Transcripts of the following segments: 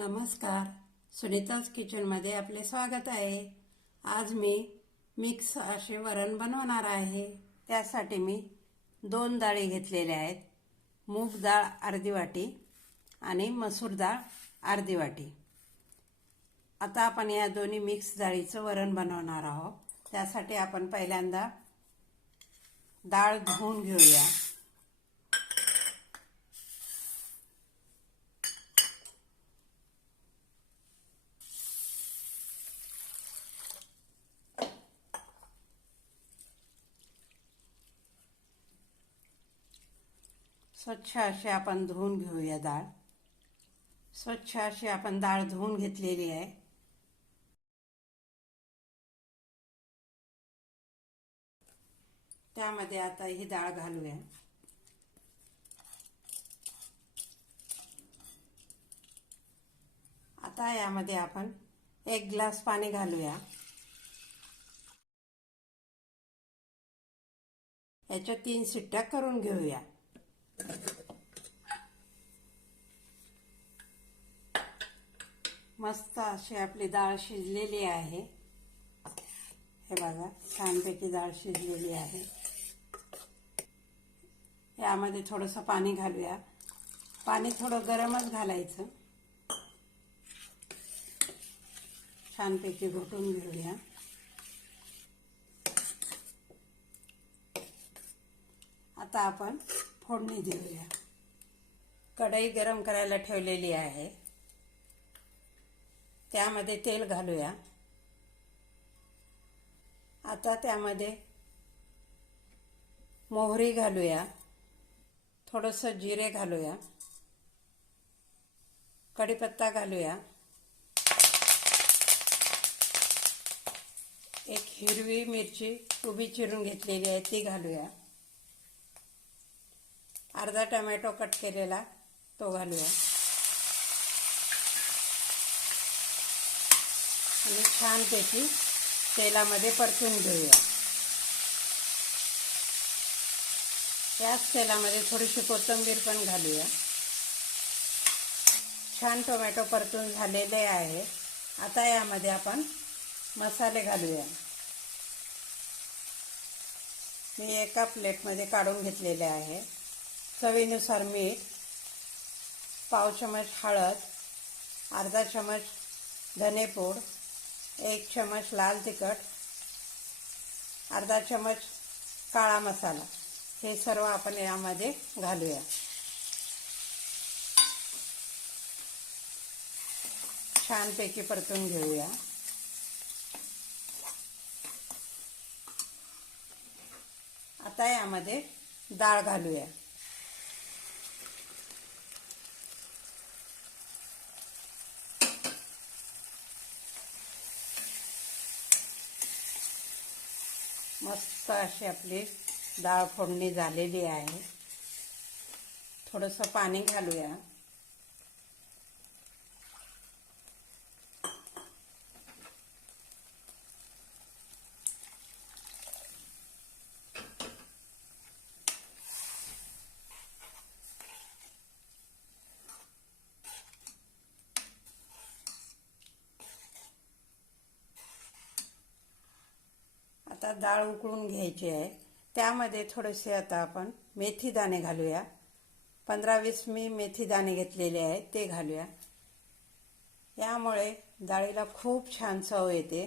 नमस्कार. सुनीताज किचनमध्ये आपले स्वागत आहे. आज मी मिक्स असे वरण बनवणार आहे. त्यासाठी मी दोन डाळी घेतलेल्या आहेत. मूग डाळ अर्धी वाटी आणि मसूर डाळ अर्धी वाटी. आता आपण या दोन्ही मिक्स डाळीचं वरण बनवणार आहोत. त्यासाठी आपण पहिल्यांदा डाळ धुवून घेऊया. स्वच्छ अशी धुवून घेऊया डाळ स्वच्छ अशी आपण डाळ धुवून घेतलेली आता ही आता एक ग्लास पाणी घालूया. तीन शिट्ट्या करून घेऊया. मस्त अशी आपली डाळ शिजलेली आहे. हे बघा छानपैकी डाळ शिजलेली आहे. यामध्ये थोडंसं पाणी घालूया. पाणी थोडं गरमच घालायचं. छानपैकी घोटून घेऊया. आता आपण फोडणी देऊया कढई गरम करायला ठेवलेली आहे तेल घालूया। आता मोहरी घालूया। थोडंसं जिरे घालूया। कढीपत्ता घालूया। एक हिरवी मिरची उभी चिरून घेतलेली आहे अर्धा टमॅटो कट केलेला तो घालूया. आणि छानपैकी तेलामध्ये परतून घेऊया. याच तेलामध्ये थोडीशी कोथिंबीर पण घालूया. छान टोमॅटो परतून झालेले आहे. आता यामध्ये आपण मसाले घालूया. मी एका प्लेटमध्ये काढून घेतलेले आहे. चवीनुसार मीठ पाव चमच हळद अर्धा चमच धनेपूड एक चमच लाल तिखट अर्धा चमच काळा मसाला. हे सर्व आपण यामध्ये घालूया. छानपैकी परतून घेऊया. आता यामध्ये डाळ घालूया. मस्त अशी आपली डाळ फोडणी झालेली आहे. थोडंसं पाणी घालूया. आता डाळ उकळून घ्यायची आहे. त्यामध्ये थोडेसे आता आपण मेथी दाणे घालूया. पंधरा वीस मी मेथी दाणे घेतलेले आहेत ते घालूया. यामुळे डाळीला खूप छान चव येते.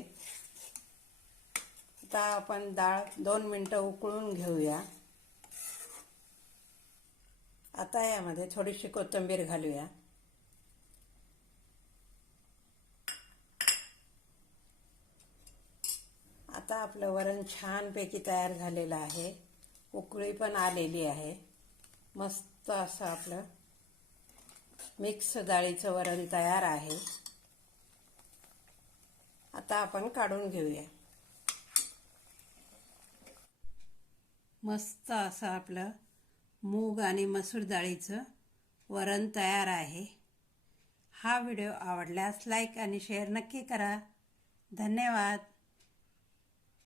आता आपण डाळ दोन मिनटं उकळून घेऊया. आता यामध्ये थोडीशी कोथिंबीर घालूया. आता आपलं वरण छानपैकी तयार झालेलं आहे. उकळी पण आलेली आहे. मस्त असं आपलं मिक्स डाळीचं वरण तयार आहे. आता आपण काढून घेऊया. मस्त असं आपलं मूग आणि मसूर डाळीचं वरण तयार आहे. हा व्हिडिओ आवडल्यास लाईक आणि शेअर नक्की करा. धन्यवाद.